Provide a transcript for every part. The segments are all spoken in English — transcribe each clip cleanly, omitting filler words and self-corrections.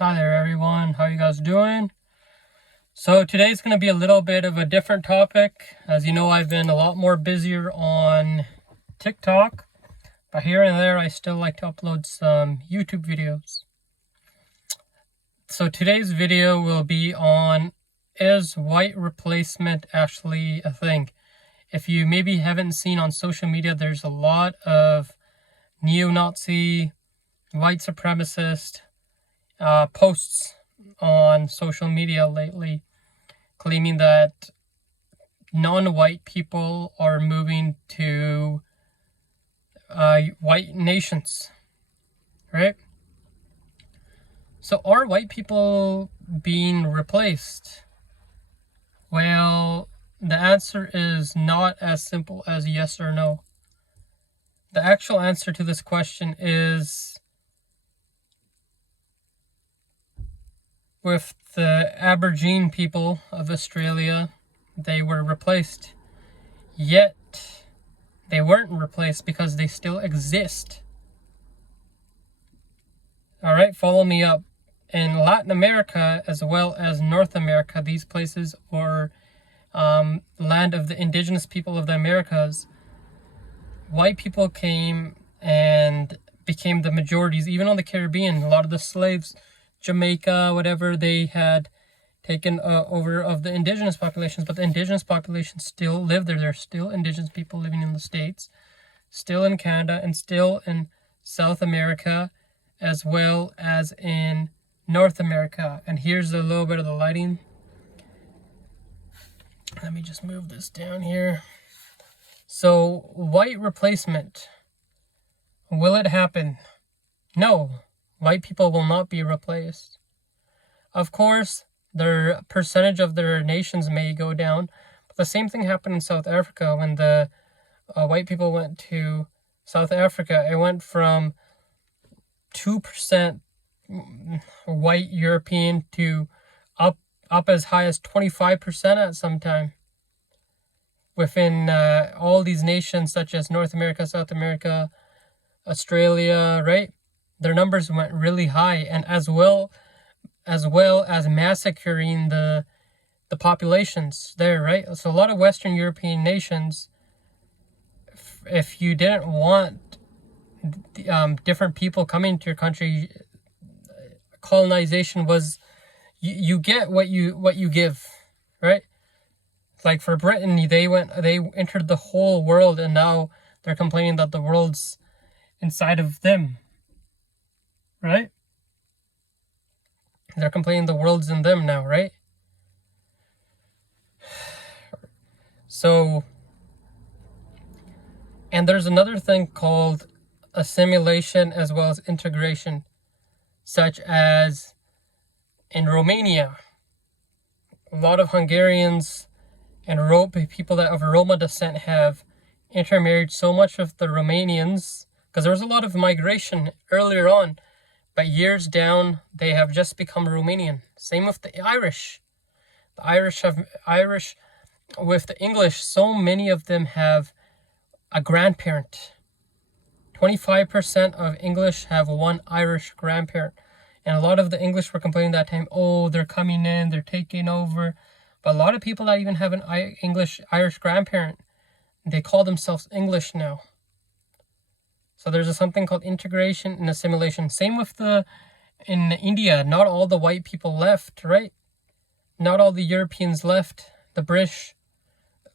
Hi there everyone, how you guys doing? So today's going to be a little bit of a different topic. As you know, I've been a lot more busier on TikTok, but here and there I still like to upload some YouTube videos. So today's video will be on, is white replacement actually a thing? If you maybe haven't seen on social media, there's a lot of neo-Nazi, white supremacist posts on social media lately claiming that non-white people are moving to white nations, right? So are white people being replaced? Well, the answer is not as simple as yes or no. The actual answer to this question is, with the Aboriginal people of Australia, they were replaced. Yet, they weren't replaced because they still exist. Alright, follow me up. In Latin America, as well as North America, these places were land of the indigenous people of the Americas. White people came and became the majorities. Even on the Caribbean, a lot of the slaves, Jamaica, whatever, they had taken over of the indigenous populations, but the indigenous population still live there. There's still indigenous people living in the States, still in Canada, and still in South America, as well as in North America. And here's a little bit of the lighting. Let me just move this down here. So, white replacement. Will it happen? No. White people will not be replaced. Of course, their percentage of their nations may go down, but the same thing happened in South Africa when the white people went to South Africa. It went from 2% white European to up as high as 25% at some time within all these nations such as North America, South America, Australia, right? Their numbers went really high, and as well as massacring the populations there, right? So a lot of Western European nations, if you didn't want different people coming to your country, colonization was, you get what you give, right? Like for Britain, they entered the whole world, and now they're complaining that the world's inside of them, right? They're complaining the world's in them now, right? So, and there's another thing called assimilation as well as integration, such as in Romania, a lot of Hungarians and people that of Roma descent have intermarried so much with the Romanians, because there was a lot of migration earlier on, but years down, they have just become Romanian. Same with the Irish. The Irish with the English, so many of them have a grandparent. 25% of English have one Irish grandparent. And a lot of the English were complaining that time, oh, they're coming in, they're taking over. But a lot of people that even have an Irish grandparent, they call themselves English now. So there's something called integration and assimilation. Same with in India, not all the white people left, right? Not all the Europeans left. The British,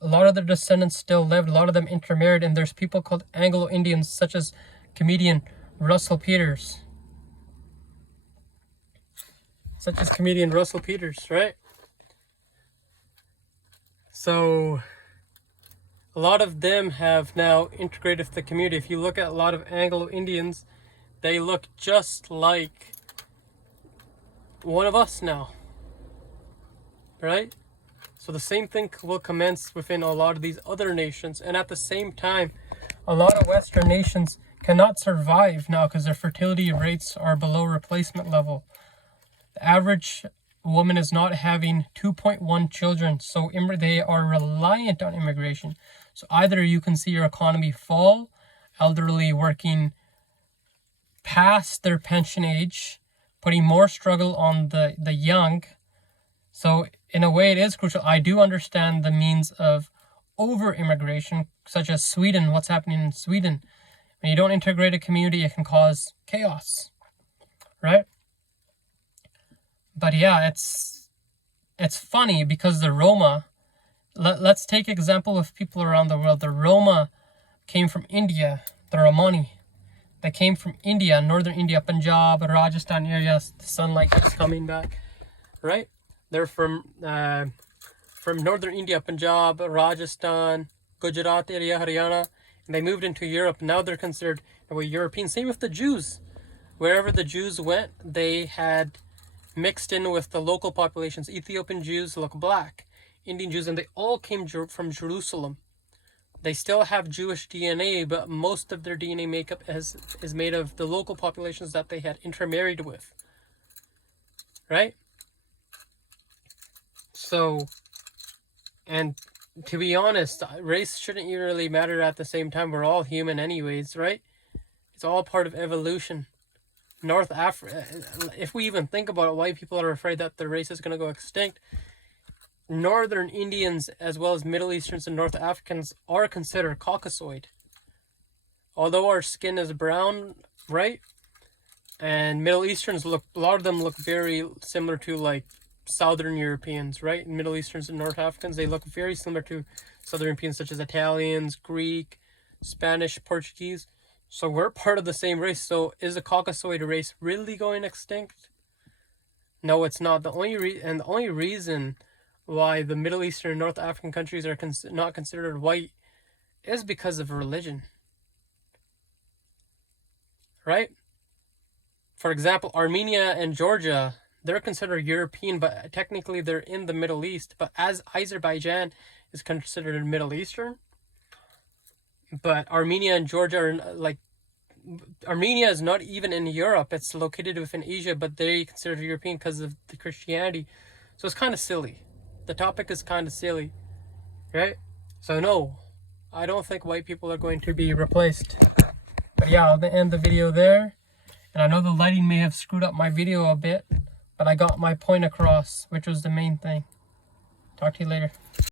a lot of their descendants still lived. A lot of them intermarried, and there's people called Anglo-Indians, such as comedian Russell Peters. Right? So a lot of them have now integrated with the community. If you look at a lot of Anglo-Indians, they look just like one of us now, right? So the same thing will commence within a lot of these other nations. And at the same time, a lot of Western nations cannot survive now because their fertility rates are below replacement level. The average woman is not having 2.1 children, so they are reliant on immigration. So either you can see your economy fall, elderly working past their pension age, putting more struggle on the young. So in a way, it is crucial. I do understand the means of over-immigration, such as Sweden, what's happening in Sweden. When you don't integrate a community, it can cause chaos, right? But yeah, it's funny because the Roma, let's take example of people around the world. The Roma came from India, the Romani. They came from India, northern India, Punjab, Rajasthan areas. The sunlight is coming back, right? They're from northern India, Punjab, Rajasthan, Gujarat area, Haryana, and they moved into Europe. Now they're considered European. Same with the Jews. Wherever the Jews went, they had mixed in with the local populations. Ethiopian Jews look black, Indian Jews, and they all came from Jerusalem. They still have Jewish DNA, but most of their DNA makeup is made of the local populations that they had intermarried with, right? So, and to be honest, race shouldn't really matter at the same time. We're all human anyways, right? It's all part of evolution. North Africa, if we even think about it, white people are afraid that their race is going to go extinct. Northern Indians, as well as Middle Easterns and North Africans, are considered Caucasoid. Although our skin is brown, right? And Middle Easterns a lot of them look very similar to like Southern Europeans, right? Middle Easterns and North Africans, they look very similar to Southern Europeans, such as Italians, Greek, Spanish, Portuguese. So we're part of the same race. So is the Caucasoid race really going extinct? No, it's not. The only reason why the Middle Eastern and North African countries are not considered white is because of religion, right? For example, Armenia and Georgia, they're considered European, but technically they're in the Middle East. But as Azerbaijan is considered Middle Eastern, but Armenia and Georgia are like, Armenia is not even in Europe. It's located within Asia, but they're considered European because of the Christianity. So it's kind of silly. The topic is kind of silly, right? So no, I don't think white people are going to be replaced. But yeah, I'll end the video there. And I know the lighting may have screwed up my video a bit, but I got my point across, which was the main thing. Talk to you later.